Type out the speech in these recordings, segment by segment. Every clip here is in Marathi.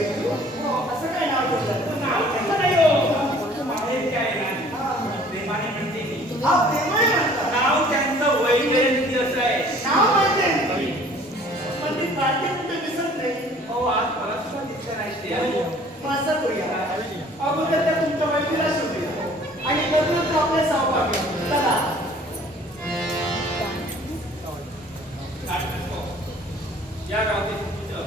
वैजू असं काय नाव ठेवलं? नाव कसं नाही हो बाहेर काय ना प्रेमाने म्हणते मी प्रेमाने म्हणतात. नाव त्यांचं वैजयंती असं आहे. नाव माहिती पण ती पार्टी कुठे दिसत नाही. हो आज परस्पर दिसत नाही ते. माझा करूया अगोदर त्या तुमच्या वैजूला शोधूया आणि नंतर आपल्या सहभागी चला. या गावचे सुपूत्र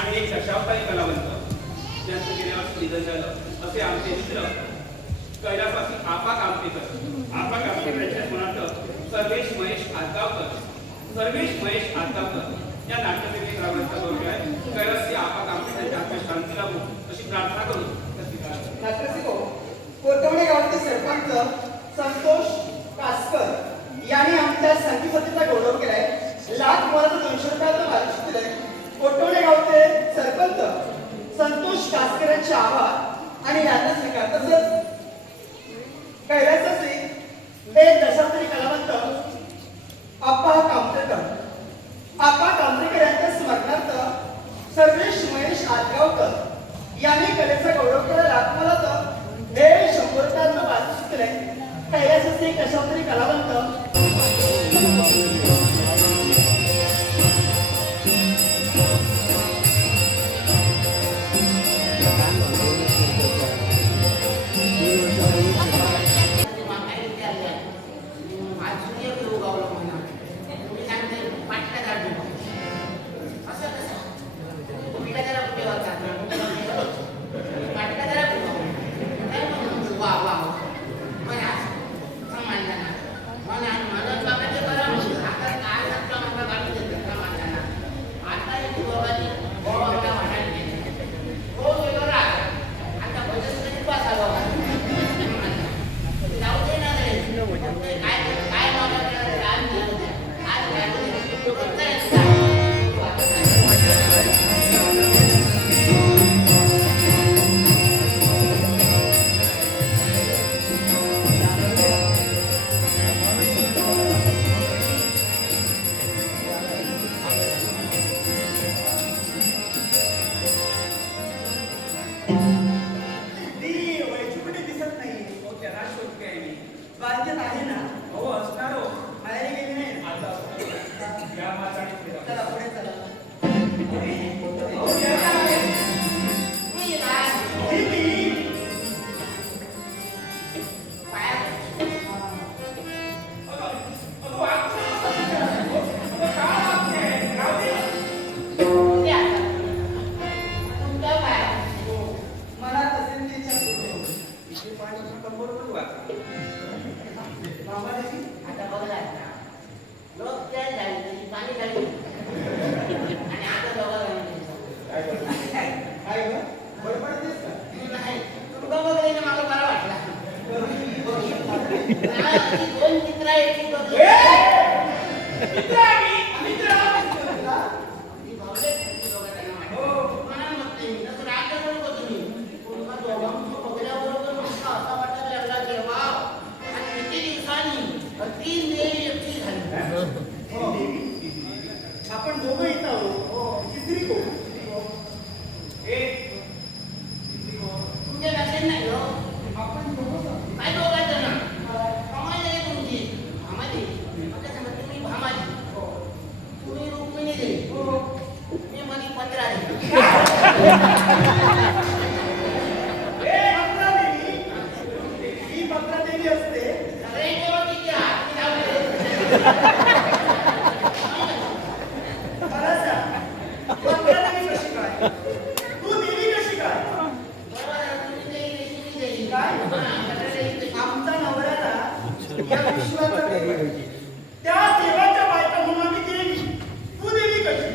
आणि एक दशावतारी कलावंत ज्यांचं गेल्या वर्षी निधन झालं असे आमचे मित्र कैलासवासी आपा कामतेकर. आपा कामतेकरांच्या मनात सर्वेश महेश आदगावकर. सर्वेश महेश आदगावकर या नाट्यप्रेमी कलावंताचा गौरव आहे. कैलासी आपा कामतेकरांच्या आत्मशांती लाभो अशी प्रार्थना करून नाट्यसिको कोतवणे गावचे सरपंच संतोष कासकर यांनी आमच्या संगीपतीचा गौरव केलाय. लाख मला 200 रुपयाचं बालशिक दिलंय. कोटवणे गावचे सरपंच संतोष कासकर यांचे आभार आणि याचा स्वीकार. तसंच कैलासाचे एक दशावतारी कलावंत आप्पा कामतेकर. आप्पा कामतेकर यांच्या स्मरणार्थ सर्वेश महेश आदगावकर यांनी कलेचा गौरव केला. लाख मला तर हे 100 रुपयाचं बालशिक दिलंय. कैलासाचे एक दशावतारी कलावंत आपण दोघं येत आहोत. तिसरी कोण? तुमच्या लक्षात नाही हो. आपण दोघं काय दोघांचं ना कमाई आहे तुमची. भामाजी माझ्या समोर तुम्ही भामाजी तुम्ही रुक्मिणी देवी मी मनी पत्रा ही पत्रा देवी असते. सगळे केव्हा किती हात लावले कशी काय? तू देवी कशी काय? आमचा नवऱ्याला या विश्वाचा देव. त्या देवाच्या बायका म्हणून आम्ही देवी. तू देवी कशी?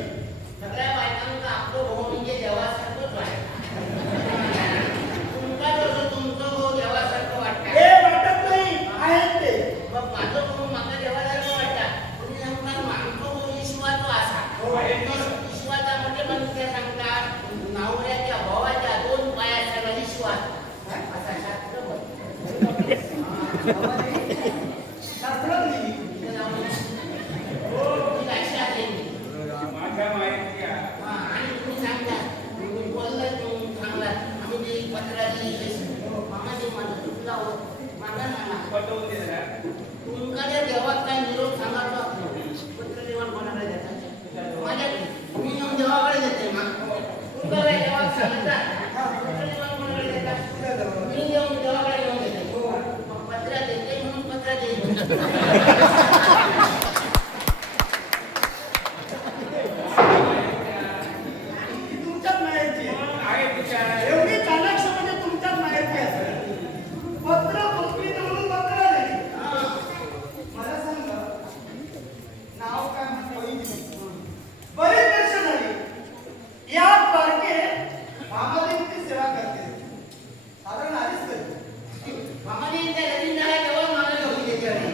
सगळ्या बायकांचा आपलं भाऊ म्हणजे देवासारखंच आहे. ती तुमच्याच माहेरची आहे. आहे तुझ्या एवढी चाणाक्ष म्हणजे तुमच्याच माहेरची असेल. पत्र पत्रित म्हणून पत्र दिली. मला सांग नाव काय म्हटलं? बरीच वर्ष झाली या बारकेत भामादेवीची सेवा करते. साधारण आलीच कधी. मामाने त्या लगीन झाला तेव्हा मला घेऊन त्याच्याकडे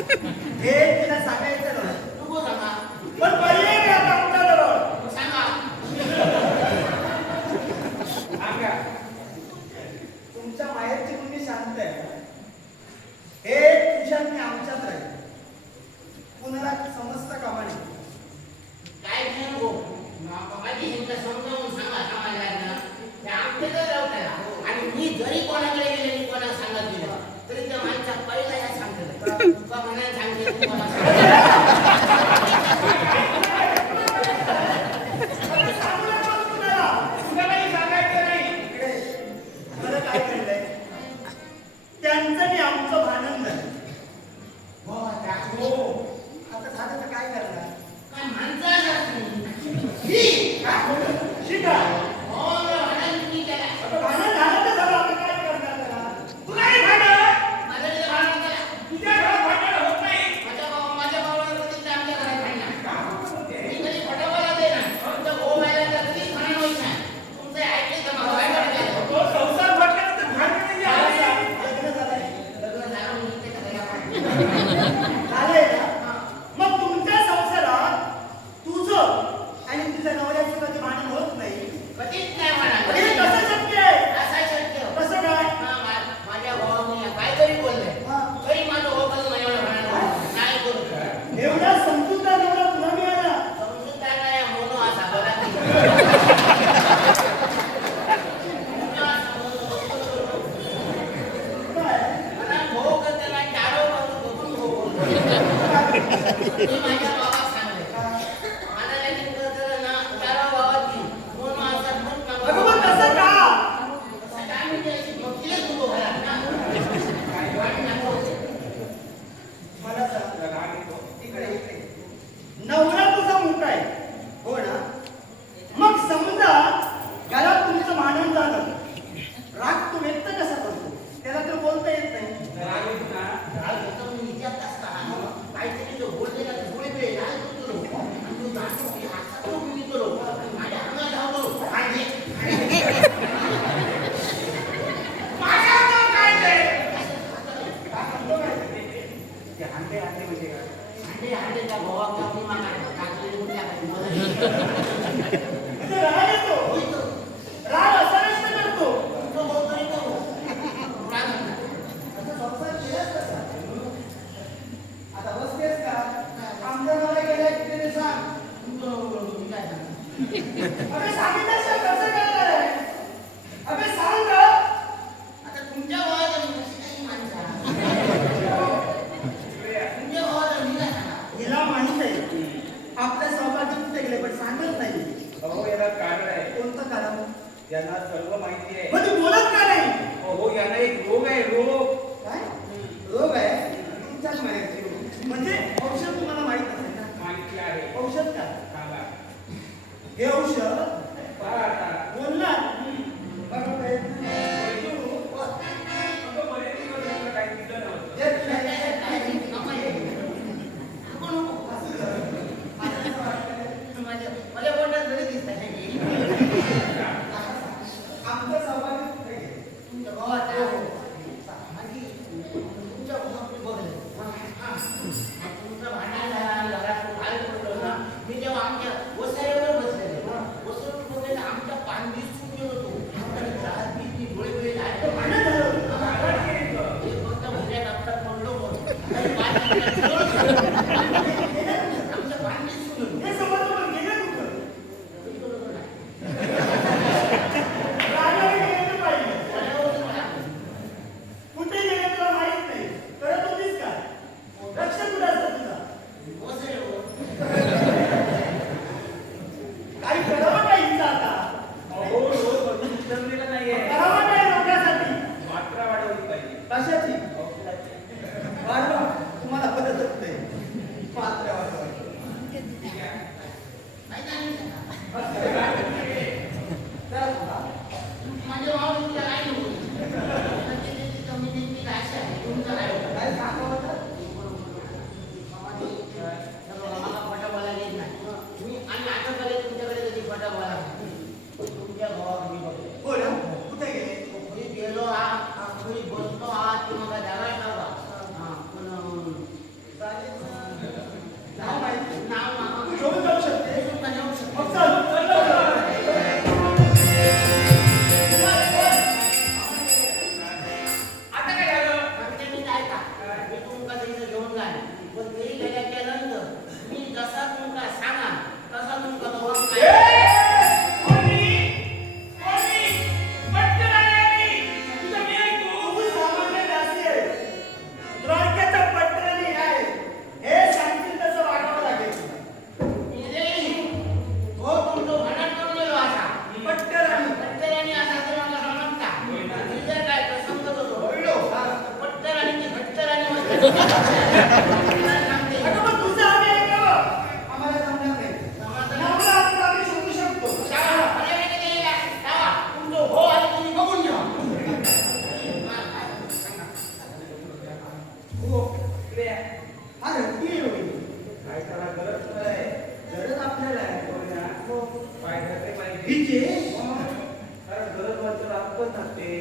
हे तिला सांगायचं नाही. नको सांगा. पण पर्याय नाही आता आमच्याजवळ. मग सांगा. सांगा. तुमच्या माहेरची मुलगी शांत आहे. हे तुझ्याने आमच्यात राहील. कुणाला समजतं कामा नाही. काय नाही नको. माझी हिंसा समजावून सांगा समाजाला. ते आमच्याकडे राहू त्याला. आणि मी जरी कोणाकडे गेले, मी कोणाला सांगत गेलो, तरी त्या माणसा पहिला या सांगते. तुका म्हणायला सांगते, तू मला सांग. सांगू नका कुणाला. कुणालाही सांगायचं नाही. इकडे मला काय कळलंय? त्यांचं आणि आमचं भांडण झालं. हो, त्या- हो. आता झालं तर काय करणार? काय माणसाला ही काय? शिका. हो, मी म्हणाल तुम्ही केला. आता भांडण झालं तर झालं. आता काय करणार त्याला? तुला नाही भांडण. माझ्या इथे भांडण केला. तुझ्या घरात भांडण होत नाही. माझ्या भावाला कधी ते आमच्या घरात भांडण. मी कधी फटाफट आले ना. तुमचा भाऊ व्हायला तर कधीच भांडण होत नाही. तुमचं ऐकले तर मला काय वाटतं? तो संसार म्हटल्यानंतर भांडण नाही आहे. लग्न झालंय. लग्न झालं म्हणून ते करायला पाहिजे. झालंय का? मग तुमच्या संसारात तुझं आणि तुझ्या नवऱ्याचं कधी भांडण होत नाही. कधीच नाही म्हणा. हे कसं शक्य आहे? असं शक्य. कसं काय? माझ्या भावाने काहीतरी बोलले हा. तरी माझं भाऊ कधी नाही म्हणणार नाही करू. एवढा समजूतदार नवरा तुला मिळाला. समजूतदार नाही म्हणून असा बरा काय? मला भाऊ करते नाही चारो बाजू बघून भाऊ बोलतो. मी माझ्या बाबाला सांगले मला लगीन करताना ना चारो बाबाची म्हणून असा पण अगं मग कसं का? काय म्हणजे मग तिलाच नको घरात ना. काय वाट नको. मला सांग. तुला राग येतो. इकडे इकडे. नवरा तुझा मोठा आहे. हो ना? मग समजा घरात तुमचं भांडण झालं. राग तू व्यक्त कसा करतो? त्याला तर बोलता येत नाही. राग येतो ना. राग येतो मी विचारत असताना काहीतरी जो बोलले ना ते बोलले राग करतो आणि तो जातो की हातात तो मी करो आणि माझ्या अंगात धावतो आणि माझ्या अंगावर काय ते? काय म्हणतो काय? ते हांडे हांडे म्हणजे काय? अंडे अंडे त्या भावाचा मी मागायला टाकलेली मुली टाकायची मला म्हणजे राग येतो. होईतो राग असा नष्ट करतो. तुमचं भाऊ तरी करू राग येतो. असं संसार केलाच कसा? आता बसतेस का? आमच्या नवरा गेलाय की ते सांग. तुमचं भाऊ करू मी काय सांगू? अबे सांगितल्याशिवाय कसं करणार आहे? अबे सांग गं. आता तुमच्या भावाचा मी कशी काही माणसा तुमच्या भावाचा मी काय सांगा? हिला माहित आहे आपल्या सहभागी कुठे गेले पण सांगत नाही. अहो याला कारण आहे. कोणतं कारण? यांना सर्व माहिती आहे. म्हणजे बोलत का नाही? अहो याला एक रोग आहे, रोग. काय? रोग आहे? तुमच्याच माहिती रोग. म्हणजे औषध तुम्हाला माहित असेल ना? माहिती आहे. औषध काय? सांगा. हे औषध पहा आता. बोलणार. बरोबर आहे. अगं बरेच दिवस झाले काही दिलं नव्हतं. देत नाही. माझ्या बोटात जरी दिसत आमचा सहभागी कुठे गेले? तुमच्या भावात तुमच्या भावाकडे बघले तुमचं भांडण झालं घरात बाहेर पडलो ना मी जेव्हा आमच्या वसाऱ्यावर बसलेले वसऱ्यावर बघले आमच्या पान दिसून गेलो तो डोळे डोळे झाले भांडण झालं. एक फक्त भुऱ्या डॉक्टर पडलो आमच्या पान दिसून गेलो हे समजलं गेलं कुठं? तरी बरोबर नाही. रागाने गेलं पाहिजे. वड्यावरून मला कुठे गेले तुला माहित नाही. करत होतीस काय? लक्ष कुठं असतं तुझं? वसऱ्यावर काही करावं काय हिचं आता? अहो रोग अजून उतरलेला नाहीये. करावं काय रोगासाठी? मात्रा वाढवली पाहिजे. कशाची? औषधाची. वाढवा. तुम्हाला बरं सांगते. अगं पण तुझं आम्ही ऐकावं. आम्हाला जमणार नाही. नवरा आता आम्ही शोधू शकतो. शाळा, पर्यटक गेलेला. शाळा, तुमचं हो आणि तुम्ही बघून घ्या. हो, इकडे या. हा रत्ती आहे होय. काय करा गरज आहे. गरज आपल्याला आहे. हो. हिची? कारण गरज वाटतं आपलं नसते. ये.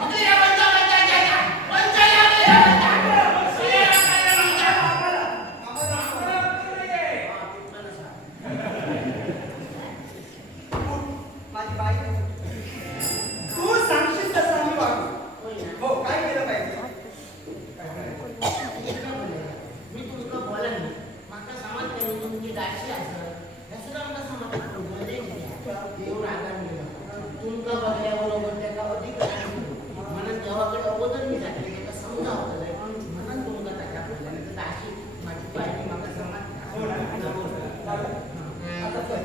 आपल्याला बंद. बंद झालं आपल्याला बंद. माझी बाई तू सांगशील तसं आम्ही वागू. हो, काय केलं पाहिजे? मी तुमका बोलन माका समाज करून तुमची दाशी असं दुसरा आमका समाज करून बोलले देव रागा मिळला तुमका बघल्याबरोबर त्याचा अधिक म्हणून देवाकडे अगोदर मी जाते त्याला समजावलं म्हणून तुमका त्याच्या बोलल्याने तर दाशी माझी बायको माका समाज हो ना? आता कर.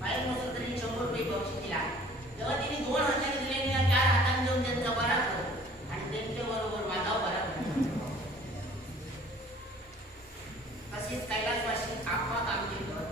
पायरी मोसून तरी 100 रुपये बक्षीस दिला तेव्हा तिने 2 हाताने दिले आणि 4 हाताने देऊन त्यांचा बरा कर आणि त्यांच्या बरोबर माझा बरा कर तशीच कैलासवासी आप्पा कामतेकर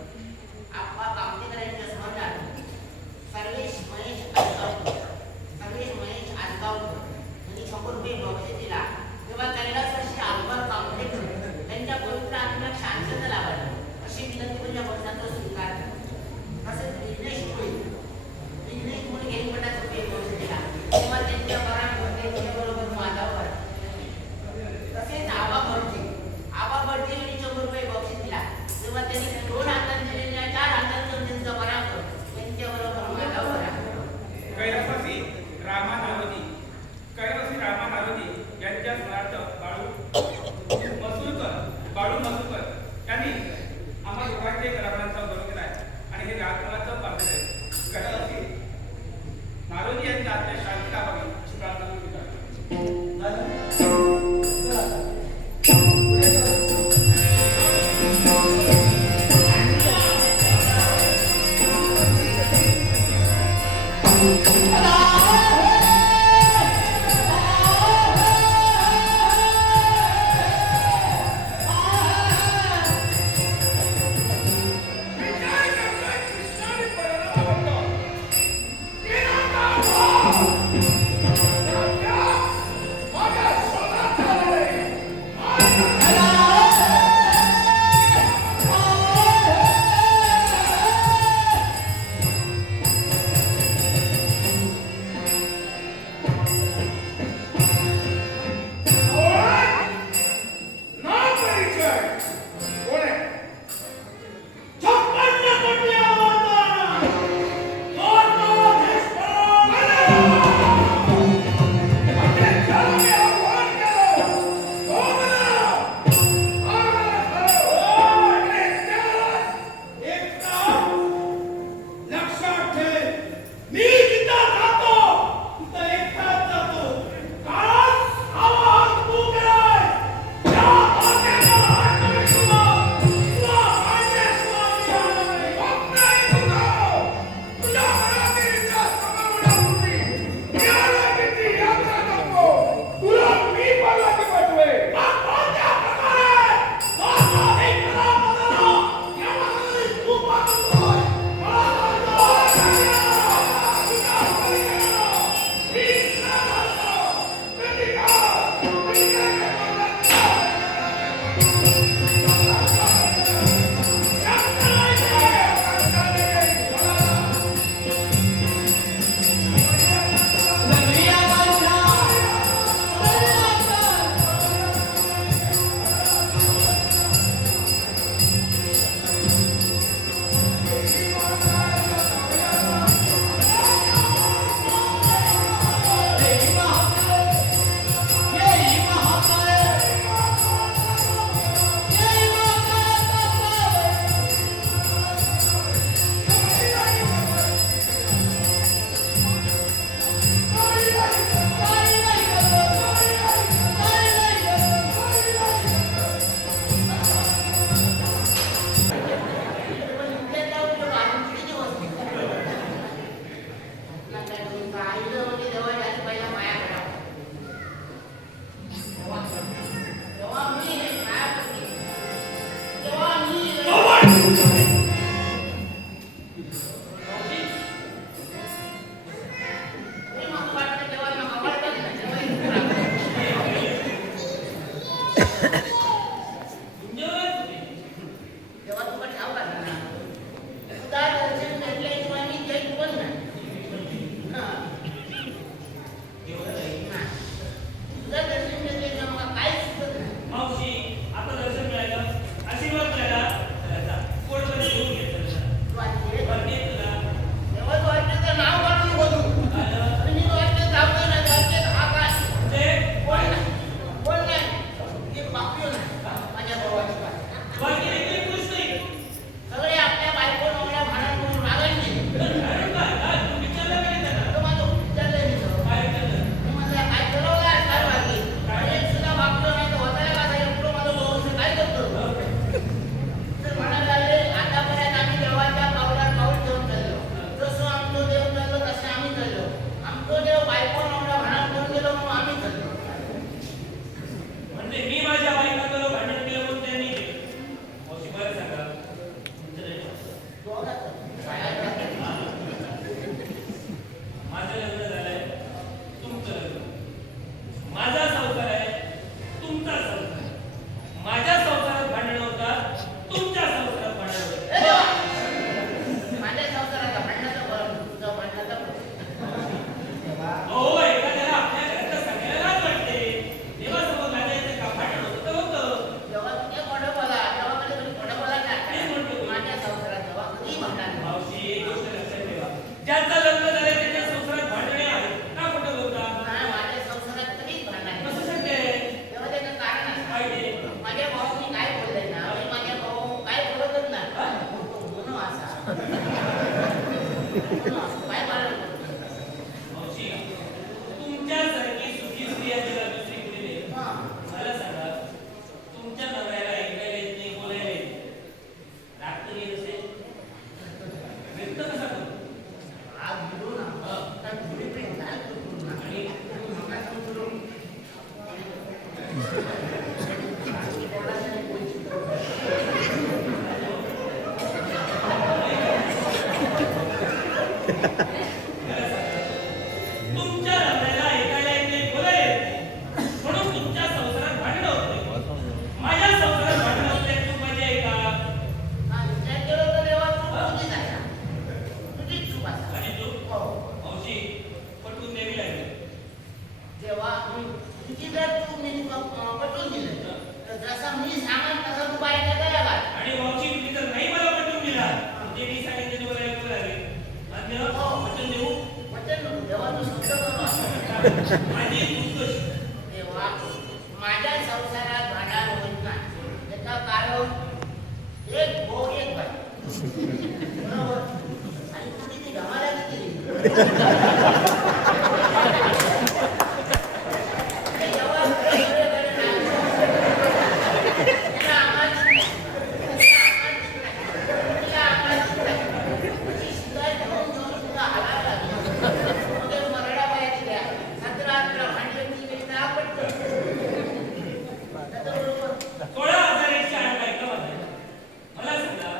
तुम्ही मला वाटतं तेव्हा नका वाटत नाही तेव्हा इतकं राहतं. तेव्हा तुला ठाव ना तुझा दर्शन भेटल्याशिवाय मी जैन पण नाही हा. तुझं दर्शन भेटल्याशिवाय मला काहीच सुचत नाही. मावशी आता दर्शन मिळालं आशीर्वाद मिळाला त्याचा कोणतरी घेऊन घेतलं तू आजी आहे? बरं तुला तेव्हा तू वाटतं नाव काढून बोलू आलं आणि मी वाटतं जाऊ नाही वाटतं हा काय ते कोण नाही कोण नाही हे बापयो नाही माझ्या भावाची काय बाकी एकही पुरुष नाही सगळे आपल्या बायको नवऱ्या भांडण करून रागायचे कारण काय तू विचारलं का नाही त्यांना तर माझं विचारलंय मी तर. काय विचारलं मी म्हणलं काय ठरवलं आहे काय बाकी एक सुद्धा बापयो नाही तर होताला का जाईल पुढं माझं भाऊ काय करतो तर म्हणायला लागले आतापर्यंत आम्ही देवाच्या पावलात पाऊल ठेवून चाललो जसं आमचं देव चाललो तसं आम्ही चाललो आमचं देव बायको नवऱ्या भांडण करून गेलो म्हणून आम्ही चाललो म्हणजे मी माझ्या बायकाकडे भांडण केलं म्हणून त्यांनी केलं मावशी बरं सांगा तुमचं नाही ठरलं. माझं लग्न झालंय तुमचं लग्न माझा संसार आहे तुमचा संसार आहे. माझ्या संसारात भांडण होतात तुमच्या संसारात भांडण होतात माझ्या संसाराचा भांडणाचा बरं तुझा भांडणाचा बरं हो एखाद्याला आपल्या घरात सांगायला लाज वाटते देवासमोर लाजायचं का भांडण होतं तर होतं जेव्हा तुझे मोठं बोला तेव्हा कधी कधी मोठं बोला तेच म्हणतो. नाही माझ्या संसारात जेव्हा कधी भांडण नाही. मावशी एक गोष्ट लक्षात ठेवा ज्यांचं लग्न झालंय त्याच्या संसारात भांडणे आहेत का खोटं बोलतात नाही, माझ्या संसारात कधीच भांडण नाही. कसं शक्य आहे तेव्हा त्याचं कारण आहे. काय ते माझ्या भावानी काय बोललंय ना मी माझ्या भाऊ काय बोलतच नाही म्हणून असा काय कारण मावशी तुमच्यासारखी सुखी स्त्री आहे जगा दुसरी कुणी नाही हा. मला सांगा तुमच्या नवऱ्याला ऐकायला येत नाही बोलायला येत नाही. राग तर येत असेल व्यक्त कसा करू आज बोलू ना तर थोडी प्रेम काय करू ना आणि काय करू तुमच्या नवऱ्याला ऐकायला येत नाही बोलायला येत नाही म्हणून तुमच्या संसारात भांडण होत नाही माझ्या संसारात भांडण होत नाही तू माझी आहे का हा, विचार केला तर तेव्हा तू चुकीच आहे ना. तुझीच चूक आहे. आणि तू हो. मावशी पटवून द्यावी लागेल जेव्हा तुझी जर तू मी पटवून दिलं तर जसा मी सांगेन तसा तू बाहेर करायला लाग. आणि मावशी तुम्ही जर नाही मला पटवून दिला म्हणजे मी सांगितलं ते मला ऐकू लागेल मान्य वचन देऊ वचन नको, जेव्हा तू शब्द करू असं. माझी उत्कर्ष तेव्हा माझ्या संसारात भांडण होत नाही त्याचं कारण एक भोग एक बाई बरोबर आणि तू किती गमाला किती ते जेव्हा घरी नाही त्याला आम्हाला नाही. त्याला आम्हाला नाही. ती शिवाय घेऊन जाऊन तुला हालायला लागली. मग ते मराठा बाया दिल्या. 17 भांडले ती गेली तर आपटतं. त्याच्याबरोबर 16,108 बायका बांधल्या. मला सांगा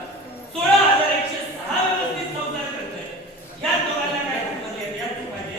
16,106 व्यवस्थित संसार करताय या दोघांना काय समजले यात तू माझी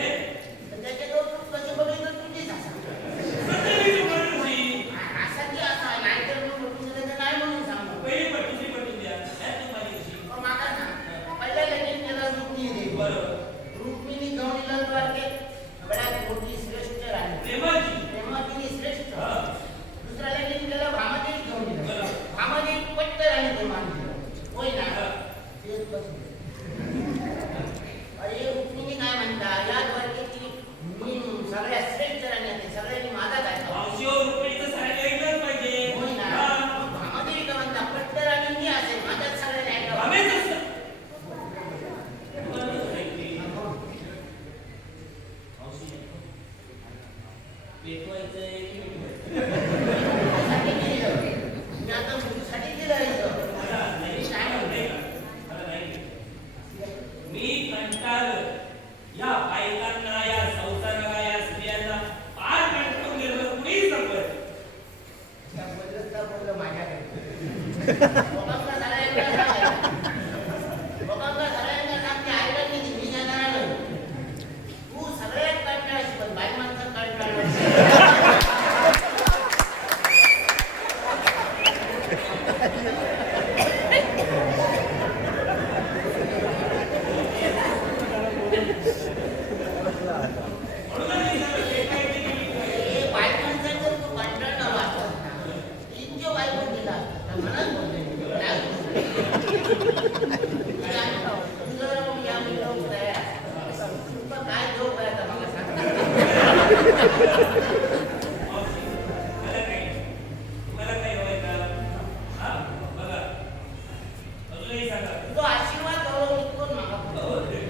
तुलाही सांगा तो आशीर्वाद गौरव कोण मागा हो रे.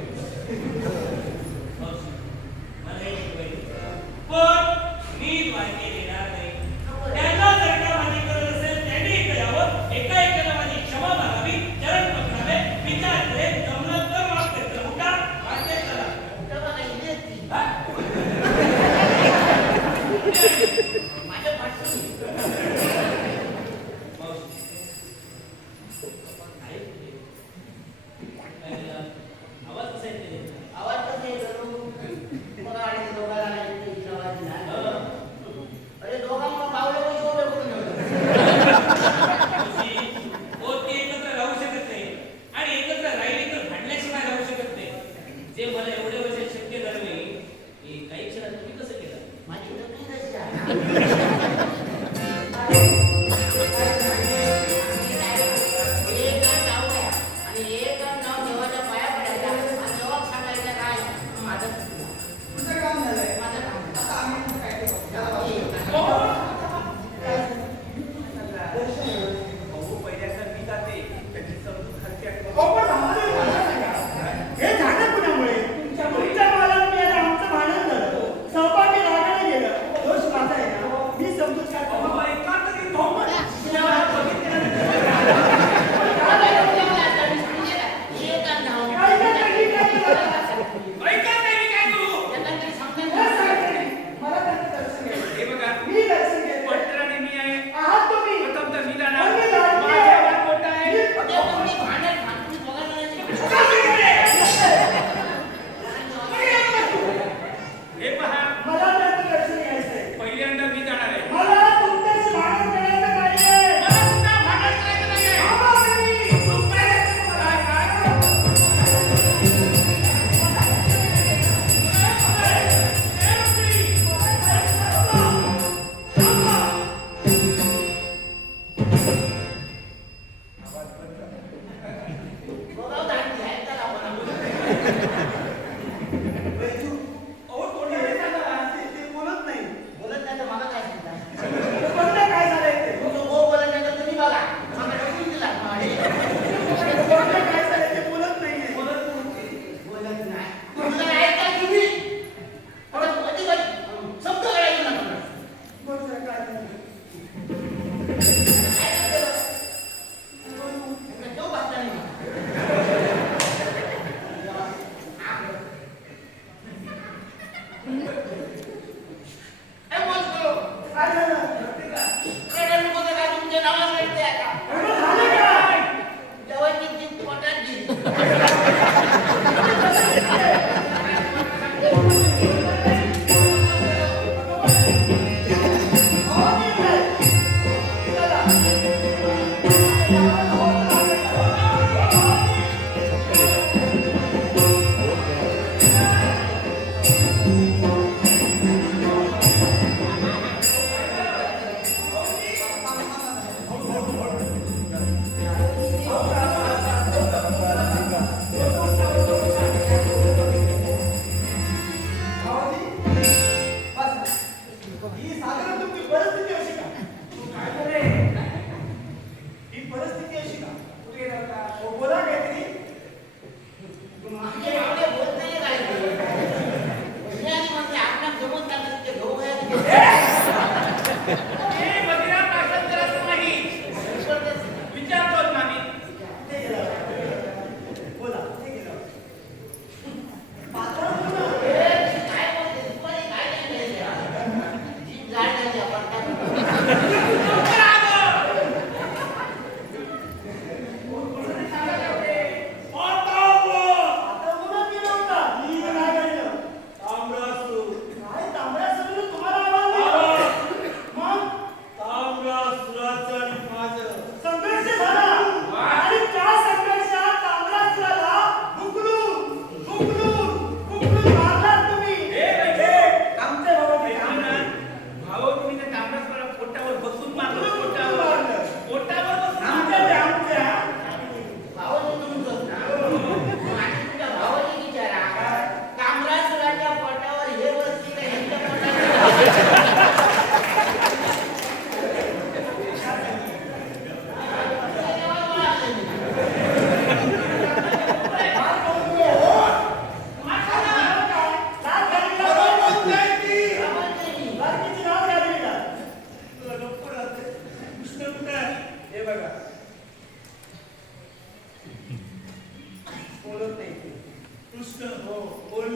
मावशी, मला हे शिकवायचं. पण मी माहिती देणार नाही. त्यांना जर का माझी गरज असेल त्यांनी इथे यावं, एका एकाला माझी क्षमा मागावी, चरण पकडावे, विचार करेल, जमलं तर माफ करतो. उठा, मागे चला. बघा इथे ती. हा? माझ्या पाठी मावशी, आहे कुठे? काय झालं? आवाज कसा येते? आवाज कसा येतो बघा आणि दोघाला नाही इथे आवाज नाही. अरे दोघांना पावले पण शोधे करून मावशी, हो ते एकत्र राहू शकत नाही आणि एकत्र राहिले तर भांडल्याशिवाय राहू शकत नाही. जे मला एवढ्या वर्षात शक्य झालं नाही, हे काही क्षणात तुम्ही कसं केलं? माझी लग्न कशी आहे एक नाव आहे आणि एक नाव देवाच्या पाया पडायचा आणि देवा सांगायचं काय माझं तुझं काम झालंय माझं काम आता आम्ही काय करू? चला बाबा. भाऊ पहिल्यांदा मी जाते त्याची समजूत खालची आहे. अहो, पण आम्हाला मला सांगा, हे झालं कुणामुळे? तुमच्या मालामुळे आणि आमचं भांडण झालं. सहभागी रागाने गेलं. दोष माझा आहे ना? मी समजूत काढतो. अहो, ऐका तरी भाऊ पण. काय काय काही काय केलं? ऐका नाही मी काय करू? मला सांगा. मला त्यांचं दर्शन घ्यायचं. हे बघा, मी दर्शन घेतो. पटकन आणि मी आहे. आहात तुम्ही. प्रथम तर मी पण जाणार. मी जाणार. माझ्या आवाज मोठा आहे. मी-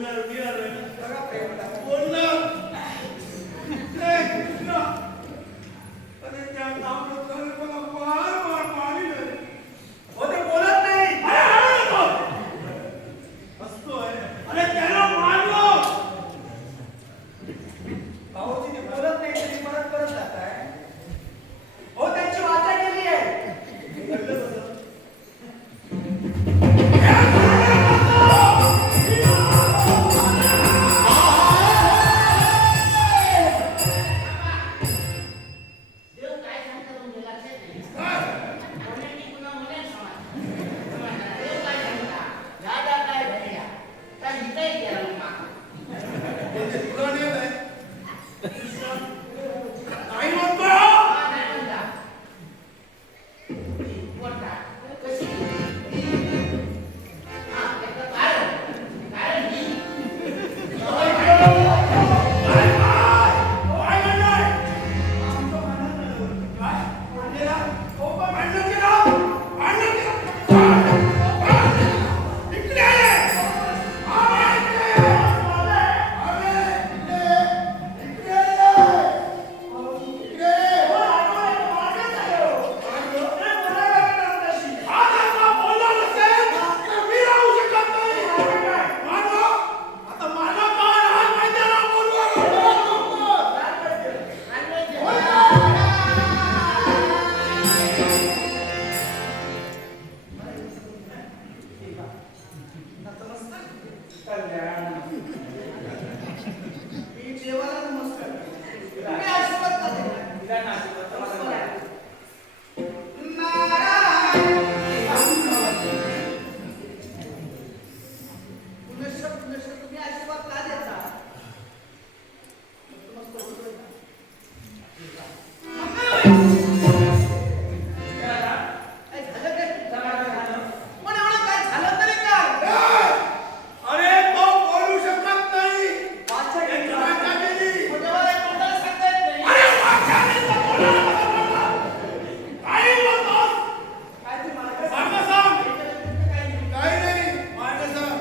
बोलणार मी आलोय ना. बघा प्रेम बोलणार ए, कृष्णा. अरे त्या ताम्रध्वजाने मला फार मार मारली. हो ते बोलत नाही. अरे हळू नको. हसतोय. अरे त्याला मारलं. भाऊजी ते बोलत नाही तरी परत परत जाताय. हो त्यांची वाचा केली आहे. कळलं कसं? देव काय सांगतो तुमच्या लक्षात नाही. कोणाची पुन्हा मुलांना समाज. देव काय सांगता? दादा काय भरल्या? तर हिताही गेला मग. म्हणजे तुला नाही आहे. कृष्णा. नाही म्हणतोय हा. हा, नाही म्हणता. बोलता. कशी? हा, त्याचं कारण ही. काय म्हणणार? आमचं म्हणत नाही. काय? म्हणजे हो पण भांडण केलं? भांडण केलं? इकडे ये. अरे इकडे ये. अरे इकडे ये. इकडे ये. इकडे ये. हा दादा बोलला नसेल तर मी राहू शकत नाही. मानो, आता माझा कान हा मैदानावर बोलवा. कल्याण. मी देवाला नमस्कार करतो. तुम्ही आशीर्वाद का देता? नारायण. पुनश्च तुम्ही आशीर्वाद का देता? नमस्कार होतोय का? काय झालं काय? पण एवढं काय झालं तरी काय? अरे तो बोलू शकत नाही. वाचा त्यांची केली. वाचा केली. कोणाला कोणाला सांगता येत नाही. अरे वाचा केली तर बोलायला कसं बोलणार? काही बोलतोस? काय ते मला काय मार्ग सांग. काही काही नाही. मार्ग सांग.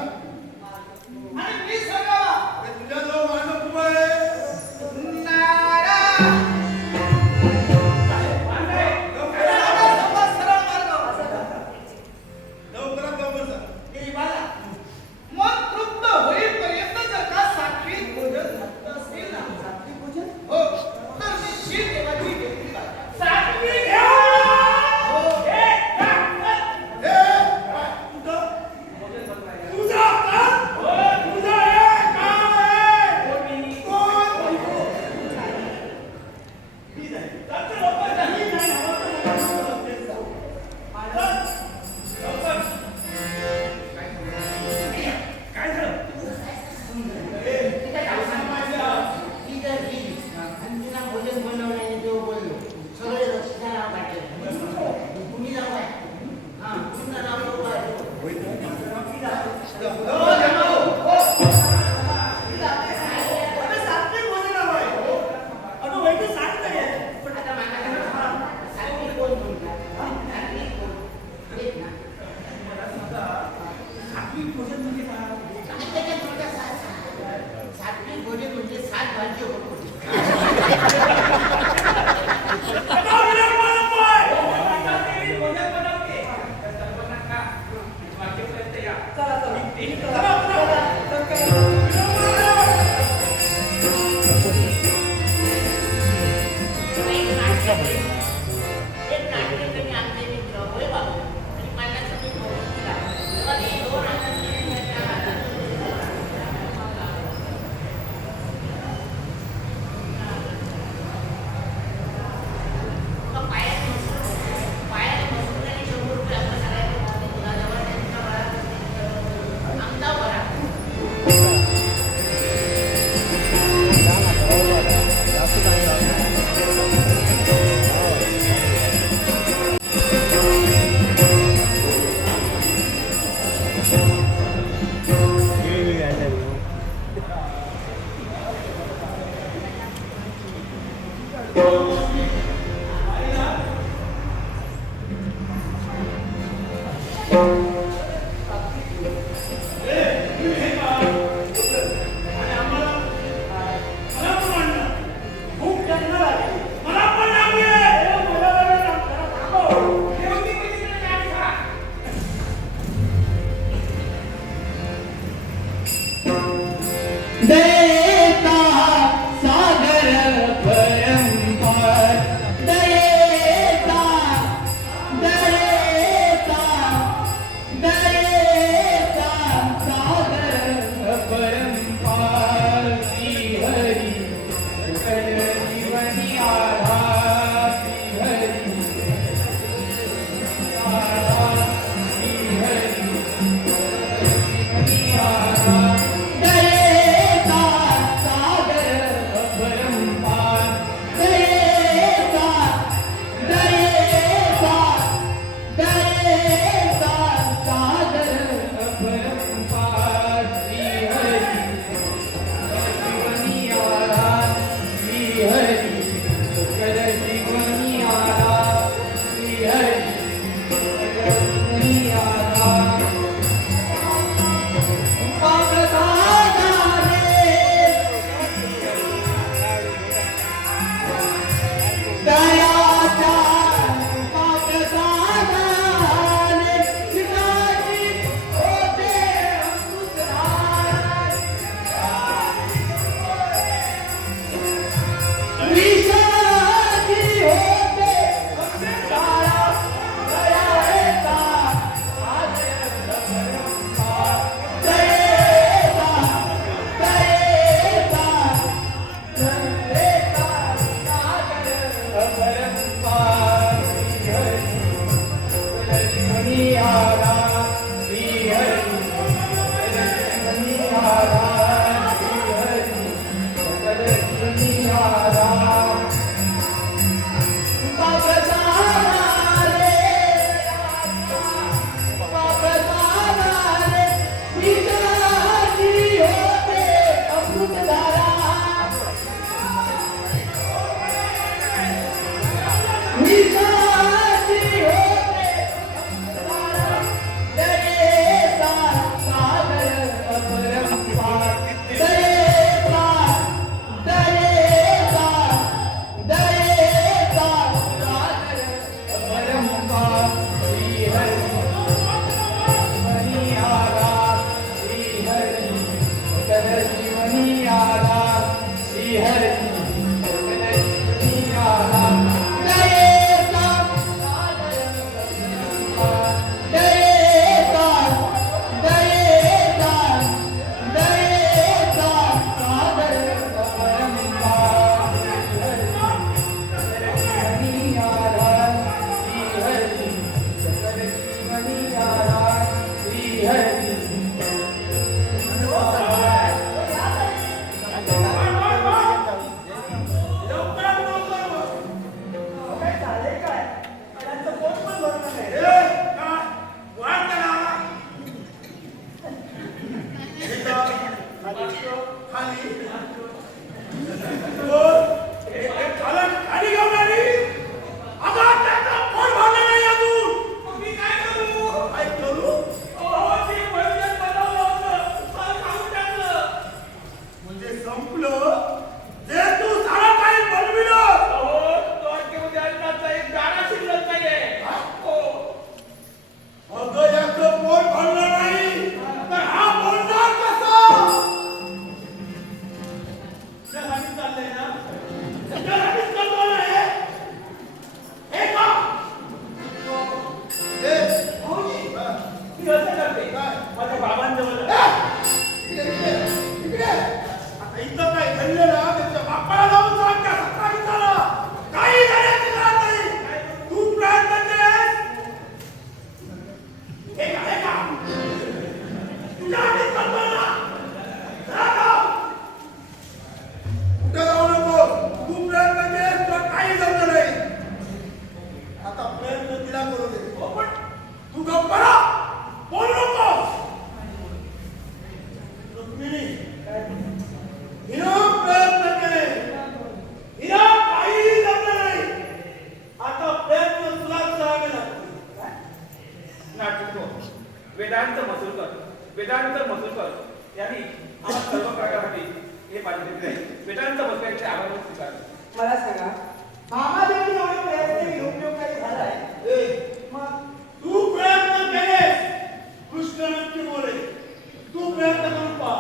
आणि मी सांगावा. अरे तुझ्याजवळ मार्ग खूप आहे. नारायण. लवकरात लवकर सांग. मन तृप्त होईपर्यंत जर का सात्विक भोजन घातलं असेल ना, सात्विक भोजन? हो. तर निश्चित देवाची भेटी लागते. सात्विक हो. ए, काय? तुझं? तुझा हात? तुझा हे काय? कोण? ठीक आहे. जास्त लवकर जा. मी नाही हवं तर मला नको लगेच जाऊ. माझं लवकर. काय झालं? तिथं काय सांगायचं? ती जर गेली आणि तिला भोजन बनवण्याने देव बोललो, सगळे रस्त्याला नाव काढले. तुम्ही जाऊ काय? हा, तुमचं नाव नको आहे. हो, जमाव. हो. अरे सात्विक भोजन हवंय. अगं वैद्य सात नाही आहे. आता मला सात्विक कोण म्हणतात? सात्विक कोण? तेच ना. सात्विक भोजन म्हणजे काय? आणि त्याच्यात मोठा सात्विक भोजन म्हणजे 7 भाज्य होतो. आता विनय बोलतोय. भोजन बनवते. तर सर्वांना खा. वाक्यपर्यंत या. चला, चला. चला, चला. तर काय? एक नाट्यप्रेमी आमचे मित्र होय बाबू आणि पन्नास रुपये भोजन दिला. तेव्हा ते 2 हातांनी पायाने बसून आणि 100 रुपये आपल्या सगळ्यांना मुलाजवळ त्यांच्या वयात आमचा बरा. दयेचा सागर परंपार दयेचा दयेचा दयेचा सागर परंपार श्री हरी सकल जीवनी आधार श्री हरी आधार श्री हरी जीवनी आधार दयेचा सागर परंपार दयेचा दयेचा दयेचा सागर परंपार श्री हरी जीवनी आधार श्री हरी सकल जीवनी आधार श्री हरी सकल जीवनी आधार वेदांत मसुरकर यांनी आम्हाला सर्व प्रकारासाठी हे पाठवले आहे. वेदांत मसुरकरचे आभार स्वीकारले. मला सांगा मामादेवी एवढे प्रयत्न योग्य काही झालाय मग तू प्रयत्न केलेस कृष्ण नक्की बोले तू प्रयत्न करून पहा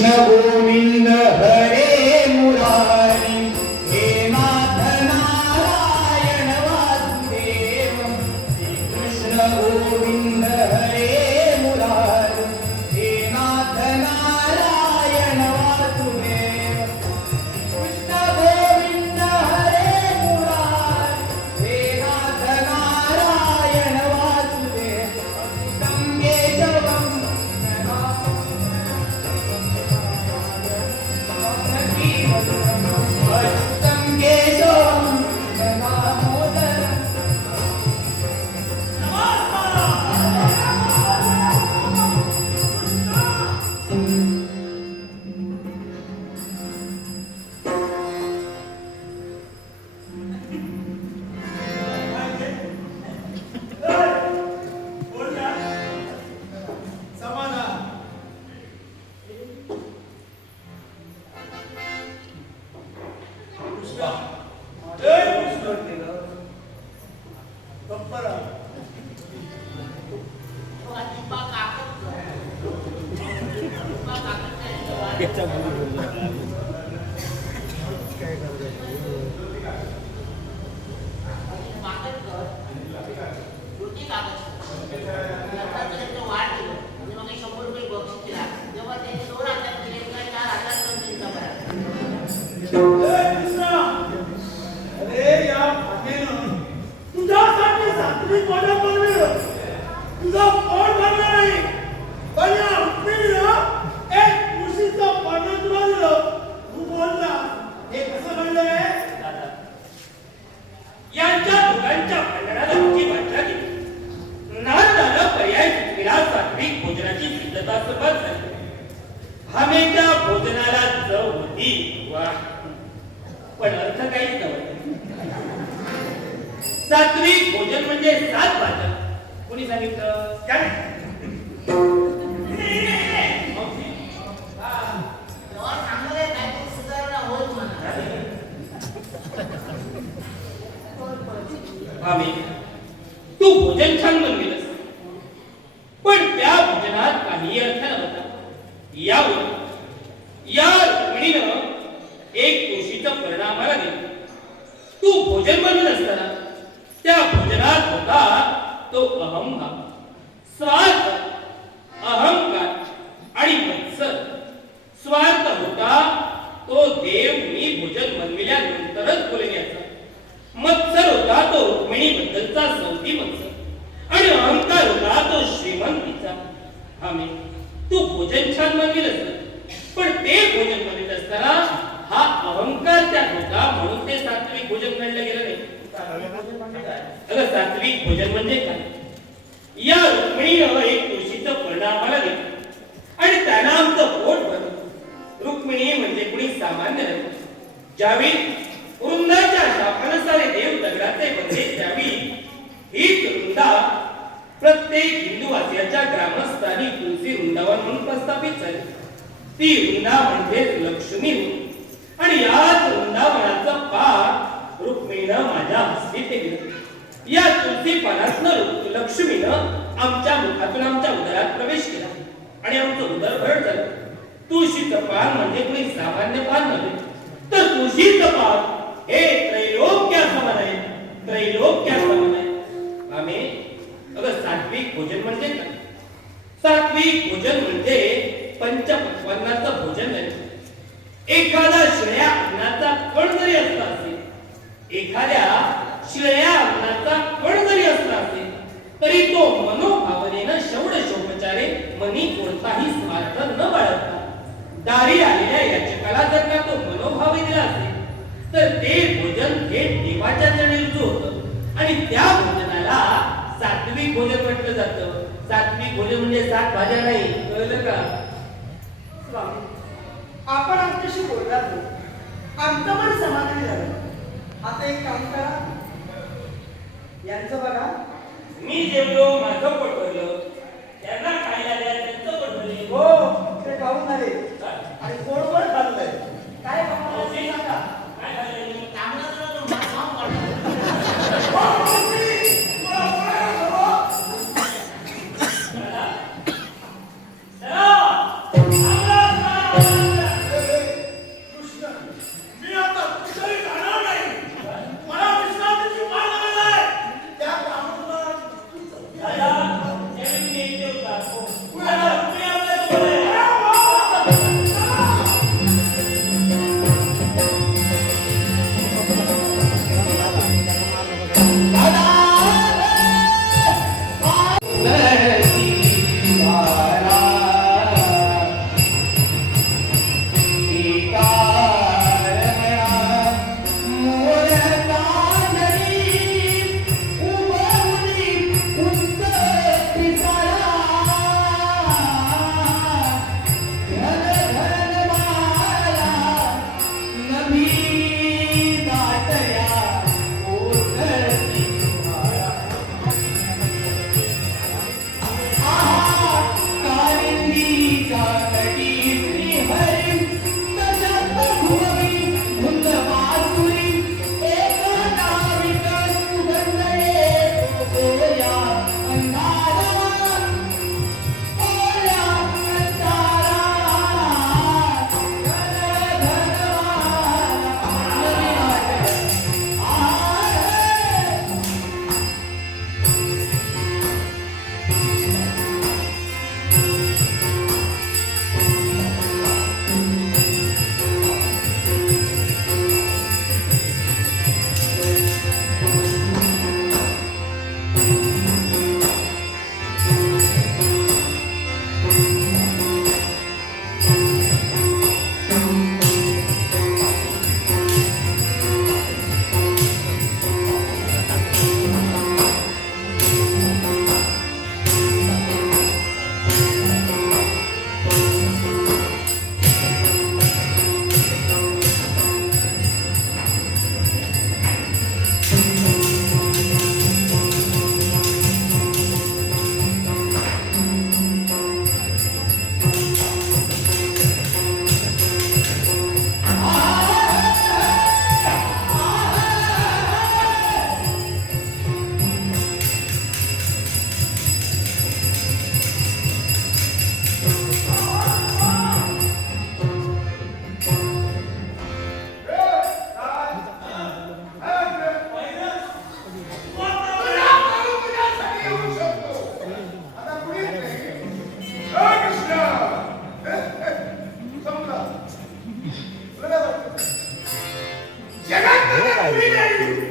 कृष्ण गोविंद हरे मुरारी हे नाथ नारायण वासुदेव श्री कृष्ण गोविंद हरे मुरारी हे नाथ नारायण वासुदेव कृष्ण गोविंद हरे मुरारी हे नाथ नारायण वासुदेव अच्युतं केशवं अच्युतं केशवं दामोदरं बघा, दीपा काकत दीपा काकत वाढ केलं म्हणजे मग 100 रुपये बक्षीस दिला तेव्हा त्यांनी 2,000 दिले का 4,000 करून त्यांचा बरा अरे या भाग्यानं तुझ्यासाठी सात्विक भोजन बनवलं. तुझं पोट भरलं नाही पण या रुक्मिणीनं एक तुळशीचं पानं तुला दिलं. तू बोलला हे कसं म्हणलंय? यांच्या दोघांच्या भांडणाला आमची वाचा केली. नारदाला पर्याय सुचविला. सात्विक भोजनाची सिद्धता सुरुवात झाली. हामेच्या भोजनाला चव होती वा, पण अर्थ काहीच नव्हता. सात्विक भोजन म्हणजे 7 भाज्या. कोणी सांगितलं? काय तेव्हा चांगलं काहीतरी सुधारणा होईल म्हणा. आम्ही तू भोजन छान बनविलंस, पण त्या भोजनात काही अर्थ नव्हता. यावर या रुक्मिणीनं एक तुळशीचं पर्ण आम्हाला दिलं. तू भोजन बनवत असताना त्या भोजनात होता तो अहंभाव, स्वार्थ, अहंकार आणि मत्सर. स्वार्थ होता तो देव मी भोजन बनविल्यानंतरच बोलण्याचा. मत्सर होता तो रुक्मिणीबद्दलचा सौती मत्सर आणि अहंकार होता तो श्रीमंतीचा. आम्ही तू भोजन छान बनविलंस, पण ते भोजन बनवित असताना हा अहंकार त्यात होता म्हणून ते सात्विक भोजन म्हणलं गेलं नाही. अगं सात्विक भोजन म्हणजे काय? या रुक्मिणीनं एक तुळशीचं पर्ण आम्हाला दिलं आणि त्यानं आमचं पोट भरलं. रुक्मिणी म्हणजे कुणी सामान्य नाही. ज्यावेळी वृंदाच्या शापानं सारे देव दगडाचे बनले त्यावेळी हीच वृंदा प्रत्येक हिंदूवासियाच्या ग्रामस्थानी तुळशी वृंदावन म्हणून प्रस्थापित झाली. ती वृंदा म्हणजे लक्ष्मी होती आणि याच वृंदावनाचं पाप रुक्मिणीनं माझ्या हस्ती केलं. या तुळशी पानातनं लक्ष्मीनं आमच्या मुखातून आमच्या उदरात प्रवेश केला आणि आमचं उदर भरट झालं. तुळशीचं पान म्हणजे कुणी सामान्य पान नव्हे, तर तुळशीचं पान हे त्रैलोक्यासमान आहे. त्रैलोक्यासमान आहे. आम्ही अगं सात्विक भोजन म्हणजे काय? सात्विक भोजन म्हणजे पंचपक्वान्नाचं भोजन आहे. एखादा शिळ्या अन्नाचा कण जरी असला असेल, एखाद्या शिळ्या अन्नाचा कण जरी असला असेल तरी तो मनोभावनेनं षोडशोपचारे मनी कोणताही स्वार्थ न बाळगता दारी आलेल्या याचकाला जर का तो मनोभावे दिला असेल तर ते भोजन थेट देवाच्या चरणी रुजू होतं आणि त्या भोजनाला सात्विक भोजन म्हटलं जातं. सात्विक भोजन म्हणजे 7 भाज्या नाही, कळलं का? स्वामी, आपण आमच्याशी बोललात हो. आमचं मन समाधानी झालं. आता एक काम करा, यांचं बघा. मी जेवलो, माझं पोट भरलं, त्यांना खायला द्या, त्यांचं पोट भरले. हो, ते खाऊन आले काय आणि पोटभर खाल्लंय. काय खाऊ सांगा. खाल्लं? चांगलं तर तो मागं पडला. चला, चला, पुढे नाही